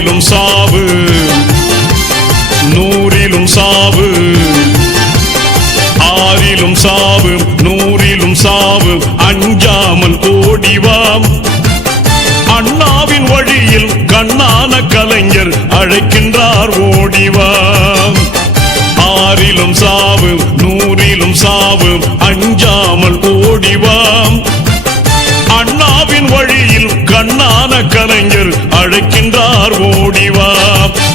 நூறிலும் சாவு நூறிலும் சாவு. ஆறிலும் சாவு நூறிலும் சாவு. அஞ்சாமல் ஓடிவாம் அண்ணாவின் வழியில் கண்ணான கலைஞர் அழைக்கின்றார் ஓடிவாம். ஆறிலும் சாவு நூறிலும் சாவு. ஞான கலைஞர் அழைக்கின்றார் ஓடிவா.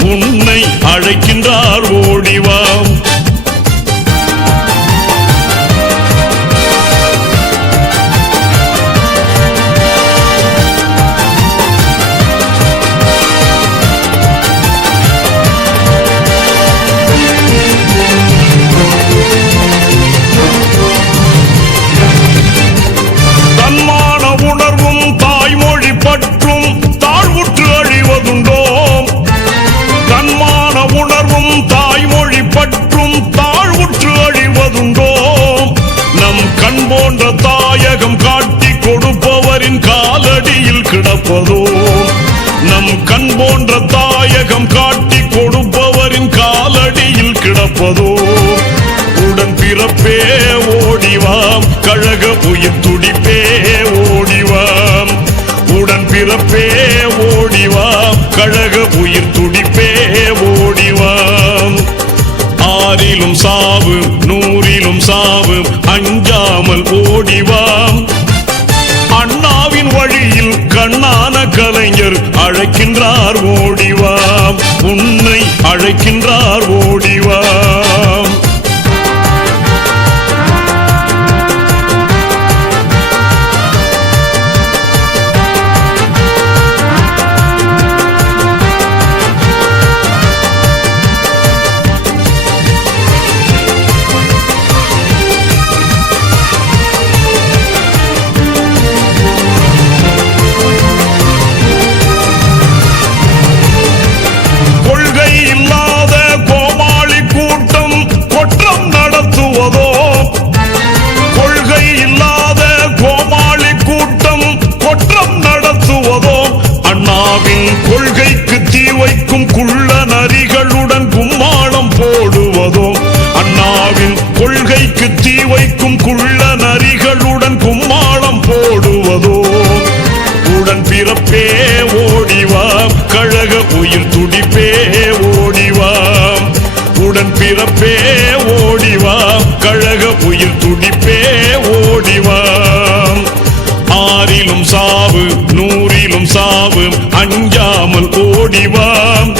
உன்னை அழைக்கின்றார் ஓடிவா. நம் கண் போன்ற தாயகம் காட்டி கொடுப்பவரின் காலடியில் கிடப்பதோ? உடன் பிறப்பே ஓடிவாம் கழக உயிர் துடிப்பே ஓடிவாம் உடன் பிறப்பே ஓடிவாம் கழக உயிர் துடிப்பே ஓடிவாம் ஆறிலும் சாவு அழைக்கின்றார் ஓடிவாம் உன்னை அழைக்கின்றார் ஓடிவாம் கழக துடிப்பே ஓடிவாம் ஆறிலும் சாவு நூறிலும் சாவு அஞ்சாமல் ஓடிவாம்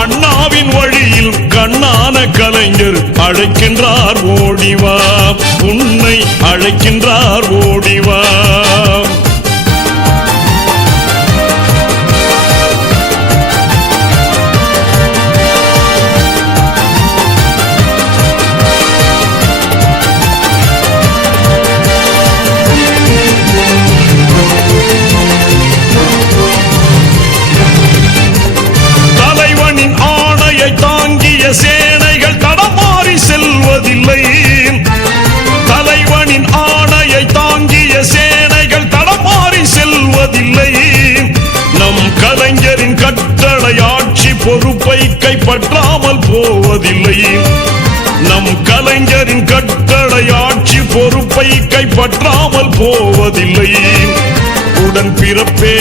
அண்ணாவின் வழியில் கண்ணான கலைஞர் அழைக்கின்றார் ஓடிவாம் உன்னை அழைக்கின்றார் ஓடிவாம் பொறுப்பை கைப்பற்றாமல் போவதில்லை. நம் கலைஞரின் கட்டளை ஆட்சி பொறுப்பை கைப்பற்றாமல் போவதில்லை. உடன் பிறப்பே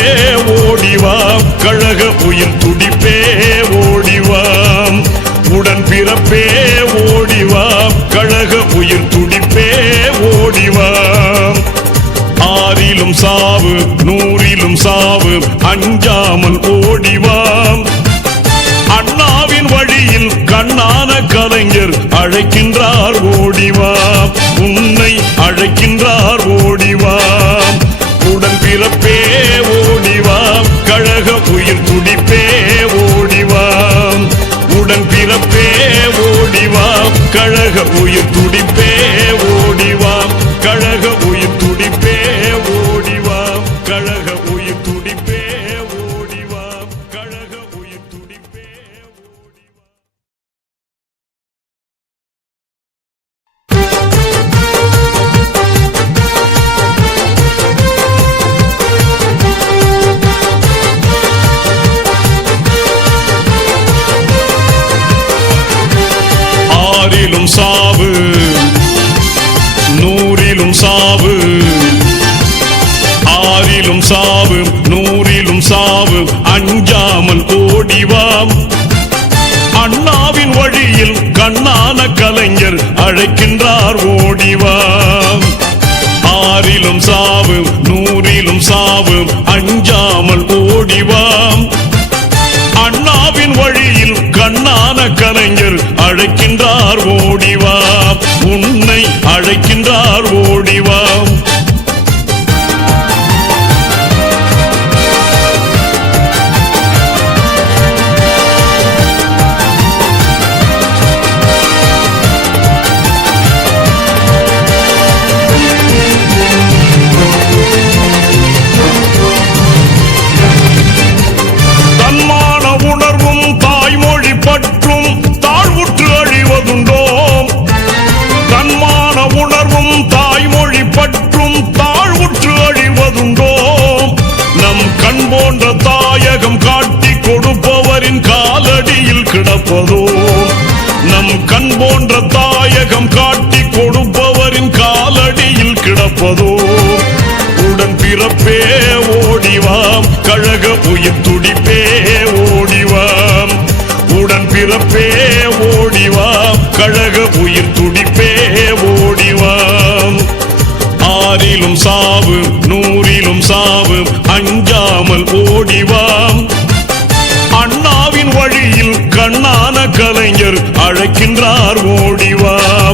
ஓடிவாம் கழக உயிர் துடிப்பே ஓடிவாம் உடன் பிறப்பே ஓடிவாம் கழக உயிர் துடிப்பே ஓடிவாம் ஆறிலும் சாவு நூறிலும் சாவு அஞ்சாமல் ஓடிவாம் கண்ணான கலைஞர் அழைக்கின்றார் ஓடிவாம் உன்னை அழைக்கின்றார் ஓடிவாம் உடன் பிறப்பே ஓடிவாம் கழக உயிர் துடிப்பே ஓடிவாம் உடன் பிறப்பே ஓடிவாம் கழக உயிர் துடிப்பே சாவு நூறிலும் சாவு ஆறிலும் சாவு நூறிலும் சாவு அஞ்சாமல் ஓடிவாம் அண்ணாவின் வழியில் கண்ணான கலைஞர் அழைக்கின்றார் ஓடிவாம் ஆறிலும் சாவு நூறிலும் சாவு அஞ்சாமல் ஓடிவாம் அண்ணாவின் வழியில் கண்ணான கலைஞர் அழைக்கின்றார் ஓடிவா உன்னை அழைக்கின்றார் ஓடிவாம் கண் போன்ற தாயகம் காட்டி கொடுப்பவரின் காலடியில் கிடப்பதோ? நம் கண் போன்ற தாயகம் காட்டி கொடுப்பவரின் காலடியில் கிடப்பதோ? உடன் பிறப்பே ஓடிவாம் கழக உயிர் துடிப்பே ஓடிவாம் உடன் பிறப்பே ஓடிவாம் கழக ஆறிலும் சாவு நூறிலும் சாவு அஞ்சாமல் ஓடிவாம் அண்ணாவின் வழியில் கண்ணான கலைஞர் அழைக்கின்றார் ஓடிவாம்